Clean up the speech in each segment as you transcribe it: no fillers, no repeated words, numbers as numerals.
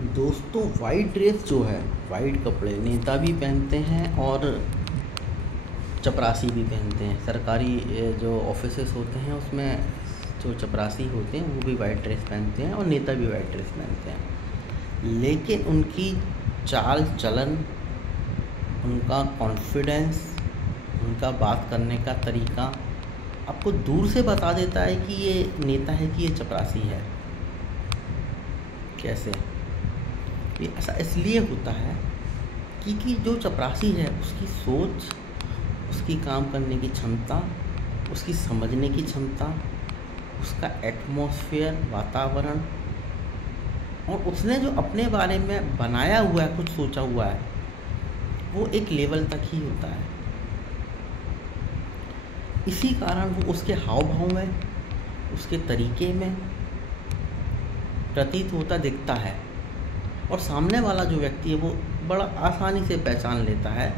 दोस्तों, white dress जो है, वाइट कपड़े नेता भी पहनते हैं और चपरासी भी पहनते हैं। सरकारी जो ऑफिसेस होते हैं उसमें जो चपरासी होते हैं वो भी वाइट ड्रेस पहनते हैं और नेता भी वाइट ड्रेस पहनते हैं। लेकिन उनकी चाल चलन, उनका कॉन्फिडेंस, उनका बात करने का तरीका आपको दूर से बता देता है कि ये नेता है कि ये चपरासी है। कैसे? ये ऐसा इसलिए होता है क्योंकि जो चपरासी है उसकी सोच, उसकी काम करने की क्षमता, उसकी समझने की क्षमता, उसका एटमॉस्फेयर, वातावरण, और उसने जो अपने बारे में बनाया हुआ है, कुछ सोचा हुआ है, वो एक लेवल तक ही होता है। इसी कारण वो उसके हाव भाव में, उसके तरीके में प्रतीत होता दिखता है और सामने वाला जो व्यक्ति है वो बड़ा आसानी से पहचान लेता है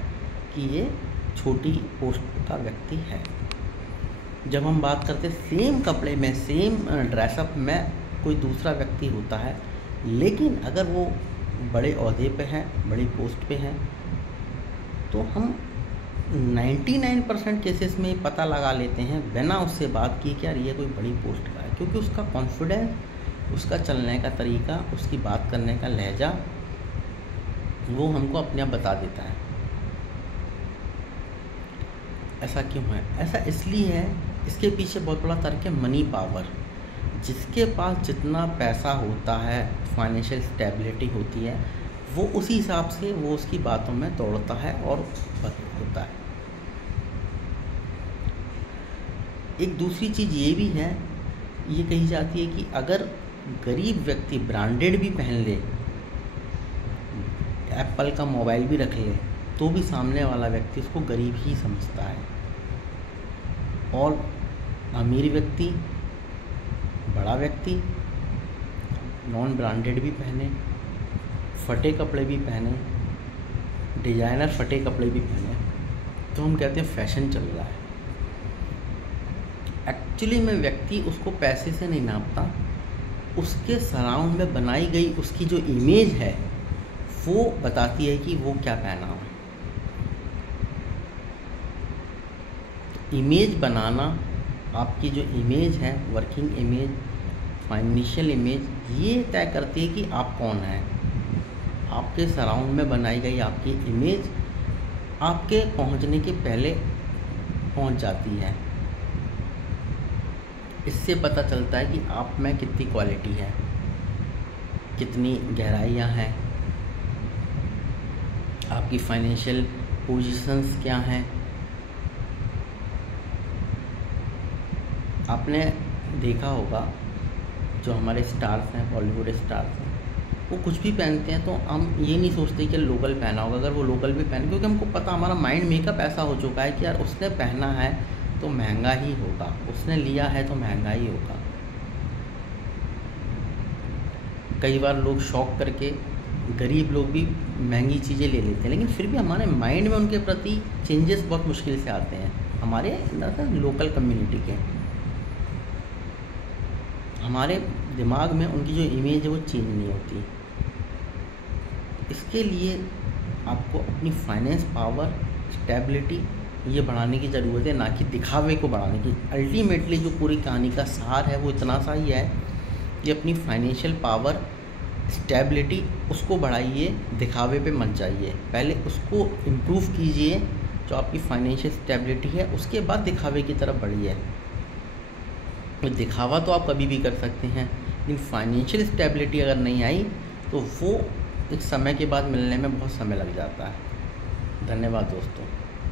कि ये छोटी पोस्ट का व्यक्ति है। जब हम बात करते सेम कपड़े में, सेम ड्रेसअप में कोई दूसरा व्यक्ति होता है, लेकिन अगर वो बड़े ओहदे पे हैं, बड़ी पोस्ट पे हैं, तो हम 99% केसेस में पता लगा लेते हैं बिना उससे बात किए कि यार ये कोई बड़ी पोस्ट का है, क्योंकि उसका कॉन्फिडेंस, उसका चलने का तरीका, उसकी बात करने का लहजा वो हमको अपने आप बता देता है। ऐसा क्यों है? ऐसा इसलिए है, इसके पीछे बहुत बड़ा तर्क है मनी पावर। जिसके पास जितना पैसा होता है, फाइनेंशियल स्टेबिलिटी होती है, वो उसी हिसाब से वो उसकी बातों में दौड़ता है और होता है। एक दूसरी चीज़ ये भी है, ये कही जाती है कि अगर गरीब व्यक्ति ब्रांडेड भी पहन ले, एप्पल का मोबाइल भी रख ले, तो भी सामने वाला व्यक्ति उसको गरीब ही समझता है। और अमीर व्यक्ति, बड़ा व्यक्ति नॉन ब्रांडेड भी पहने, फटे कपड़े भी पहने, डिजाइनर फटे कपड़े भी पहने, तो हम कहते हैं फैशन चल रहा है। एक्चुअली में व्यक्ति उसको पैसे से नहीं नापता, उसके सराउंड में बनाई गई उसकी जो इमेज है वो बताती है कि वो क्या पहना हुआ है। तो इमेज बनाना, आपकी जो इमेज है, वर्किंग इमेज, फाइनेंशियल इमेज, ये तय करती है कि आप कौन हैं। आपके सराउंड में बनाई गई आपकी इमेज आपके पहुंचने के पहले पहुंच जाती है। इससे पता चलता है कि आप में कितनी क्वालिटी है, कितनी गहराइयाँ हैं, आपकी फाइनेंशियल पोजीशंस क्या हैं। आपने देखा होगा जो हमारे स्टार्स हैं, बॉलीवुड स्टार्स हैं, वो कुछ भी पहनते हैं तो हम ये नहीं सोचते कि लोकल पहना होगा। अगर वो लोकल भी पहने, क्योंकि हमको पता, हमारा माइंड मेकअप ऐसा हो चुका है कि यार उसने पहना है तो महंगा ही होगा, उसने लिया है तो महंगा ही होगा। कई बार लोग शौक करके, गरीब लोग भी महंगी चीज़ें ले लेते हैं, लेकिन फिर भी हमारे माइंड में उनके प्रति चेंजेस बहुत मुश्किल से आते हैं। हमारे अंदर लोकल कम्युनिटी के, हमारे दिमाग में उनकी जो इमेज है वो चेंज नहीं होती। इसके लिए आपको अपनी फाइनेंस पावर, स्टेबिलिटी ये बढ़ाने की ज़रूरत है, ना कि दिखावे को बढ़ाने की। अल्टीमेटली जो पूरी कहानी का सार है वो इतना सा ही है कि अपनी फाइनेंशियल पावर, स्टेबिलिटी उसको बढ़ाइए, दिखावे पे मत जाइए। पहले उसको इम्प्रूव कीजिए, जो आपकी फाइनेंशियल स्टेबिलिटी है, उसके बाद दिखावे की तरफ बढ़िए। तो दिखावा तो आप कभी भी कर सकते हैं, लेकिन फाइनेंशियल स्टेबिलिटी अगर नहीं आई तो वो एक समय के बाद मिलने में बहुत समय लग जाता है। धन्यवाद दोस्तों।